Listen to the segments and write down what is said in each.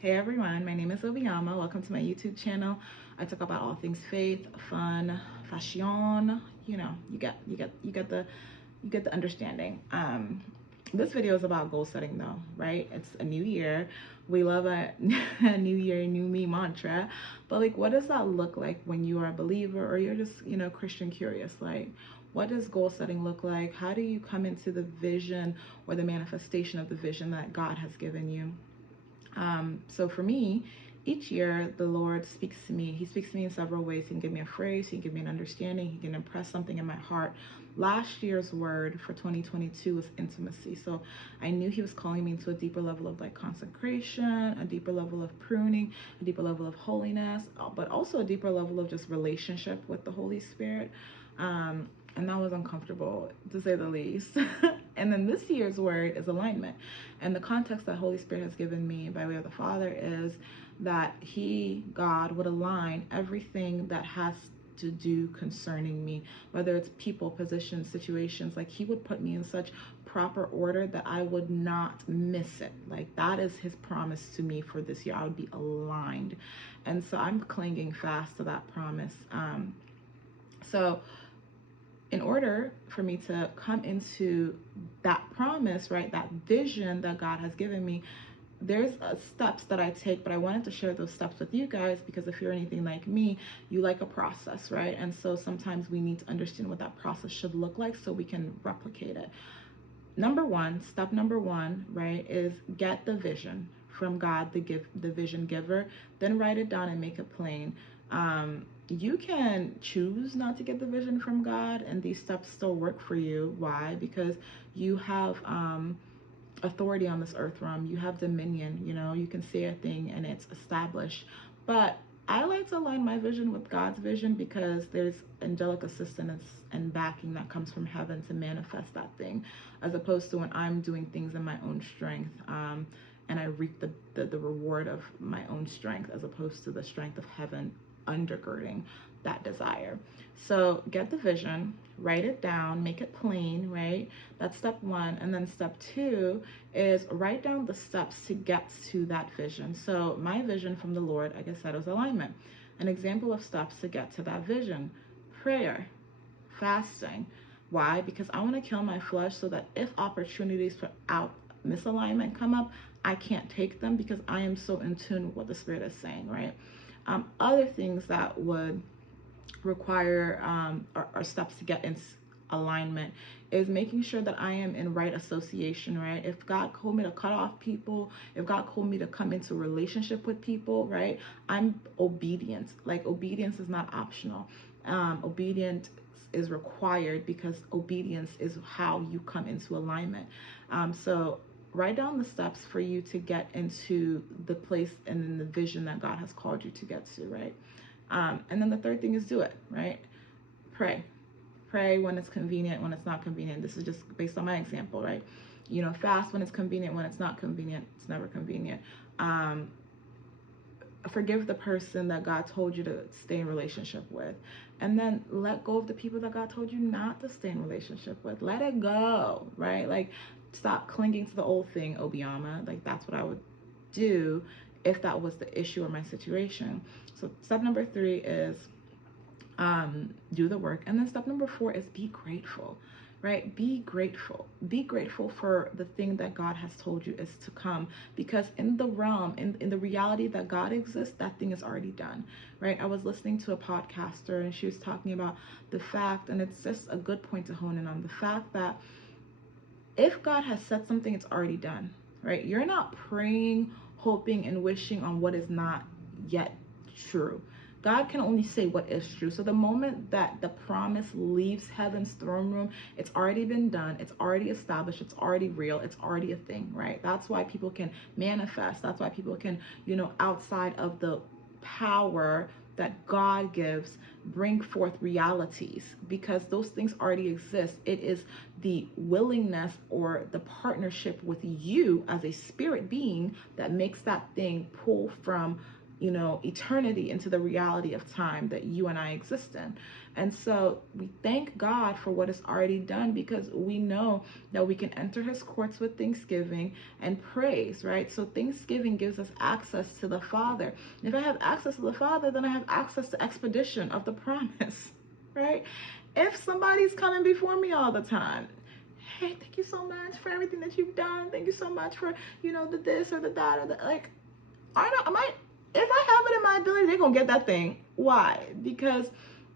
Hey everyone, my name is Obiama. Welcome to my YouTube channel. I talk about all things faith, fun, fashion. You get the understanding. This video is about goal setting though, right? It's a new year. We love a, a new year, new me mantra. But like, what does that look like when you are a believer or you're just, Christian curious? Like, what does goal setting look like? How do you come into the vision or the manifestation of the vision that God has given you? So for me, each year the Lord speaks to me. He speaks to me in several ways. He can give me a phrase, he can give me an understanding, he can impress something in my heart. Last year's word for 2022 was intimacy. So I knew he was calling me into a deeper level of like consecration, a deeper level of pruning, a deeper level of holiness, but also a deeper level of just relationship with the Holy Spirit. And that was uncomfortable to say the least. And then this year's word is alignment. And the context that Holy Spirit has given me by way of the Father is that He, God, would align everything that has to do concerning me, whether it's people, positions, situations. Like He would put me in such proper order that I would not miss it. Like that is His promise to me for this year. I would be aligned. And so I'm clinging fast to that promise. So in order for me to come into that promise, right, that vision that God has given me, there's steps that I take, but I wanted to share those steps with you guys because if you're anything like me, you like a process, right? And so sometimes we need to understand what that process should look like so we can replicate it. Step number one, right, is get the vision from God, the vision giver, then write it down and make it plain. You can choose not to get the vision from God, and these steps still work for you. Why? Because you have authority on this earth realm. You have dominion. You can say a thing and it's established. But I like to align my vision with God's vision because there's angelic assistance and backing that comes from heaven to manifest that thing, as opposed to when I'm doing things in my own strength. And I reap the reward of my own strength as opposed to the strength of heaven undergirding that desire. So get the vision, write it down, make it plain, right? That's step one. And then step two is write down the steps to get to that vision. So my vision from the Lord, like I said, is alignment. An example of steps to get to that vision: prayer, fasting. Why? Because I want to kill my flesh so that if opportunities for out misalignment come up, I can't take them because I am so in tune with what the Spirit is saying, right? Other things that would require or steps to get in alignment is making sure that I am in right association, right? If God called me to cut off people, if God called me to come into relationship with people, right, I'm obedient. Like obedience is not optional. Obedient is required because obedience is how you come into alignment. So write down the steps for you to get into the place and then the vision that God has called you to get to, right? And then the third thing is do it, right? Pray. Pray when it's convenient, when it's not convenient. This is just based on my example, right? Fast when it's convenient, when it's not convenient, it's never convenient. Forgive the person that God told you to stay in relationship with. And then let go of the people that God told you not to stay in relationship with. Let it go, right? Like stop clinging to the old thing, Obiama. Like that's what I would do if that was the issue or my situation. So step number three is do the work. And then step number four is be grateful, right? Be grateful. Be grateful for the thing that God has told you is to come, because in the realm, in the reality that God exists, that thing is already done, right? I was listening to a podcaster and she was talking about the fact, and it's just a good point to hone in on, the fact that if God has said something, it's already done, right? You're not praying, hoping, and wishing on what is not yet true. God can only say what is true. So the moment that the promise leaves heaven's throne room, it's already been done. It's already established. It's already real. It's already a thing, right? That's why people can manifest. That's why people can, outside of the power that God gives, bring forth realities, because those things already exist. It is the willingness or the partnership with you as a spirit being that makes that thing pull from you know, eternity into the reality of time that you and I exist in. And so we thank God for what is already done, because we know that we can enter his courts with thanksgiving and praise, right? So thanksgiving gives us access to the Father. If I have access to the Father, then I have access to expedition of the promise, right? If somebody's coming before me all the time, hey, thank you so much for everything that you've done. Thank you so much for, you know, the this or the that or the, like, if I have it in my ability, they're gonna get that thing. Why? Because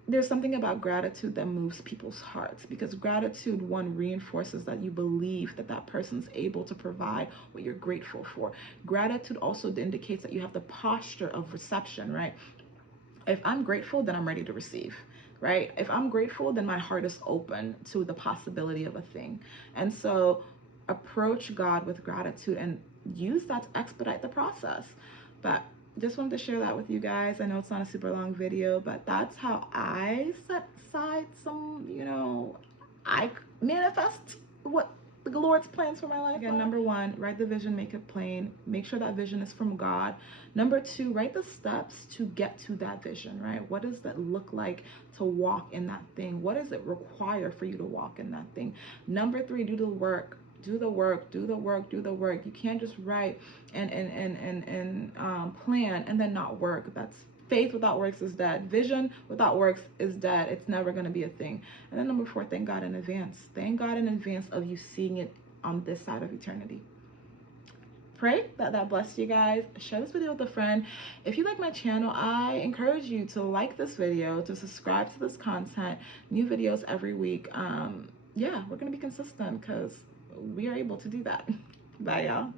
there's something about gratitude that moves people's hearts, because gratitude, one, reinforces that you believe that that person's able to provide what you're grateful for. Gratitude also indicates that you have the posture of reception, right? If I'm grateful, then I'm ready to receive, right? If I'm grateful, then my heart is open to the possibility of a thing. And so approach God with gratitude and use that to expedite the process. But just wanted to share that with you guys. I know it's not a super long video, but that's how I set aside some, you know, I manifest what the Lord's plans for my life. Again, number one, write the vision, make it plain. Make sure that vision is from God. Number two, write the steps to get to that vision, right? What does that look like to walk in that thing? What does it require for you to walk in that thing? Number three, do the work. Do the work, do the work, do the work. You can't just write and plan and then not work. That's faith without works is dead. Vision without works is dead. It's never going to be a thing. And then number four, thank God in advance. Thank God in advance of you seeing it on this side of eternity. Pray that blessed you guys. Share this video with a friend. If you like my channel, I encourage you to like this video, to subscribe to this content. New videos every week. Yeah, we're going to be consistent because we are able to do that. Bye, y'all.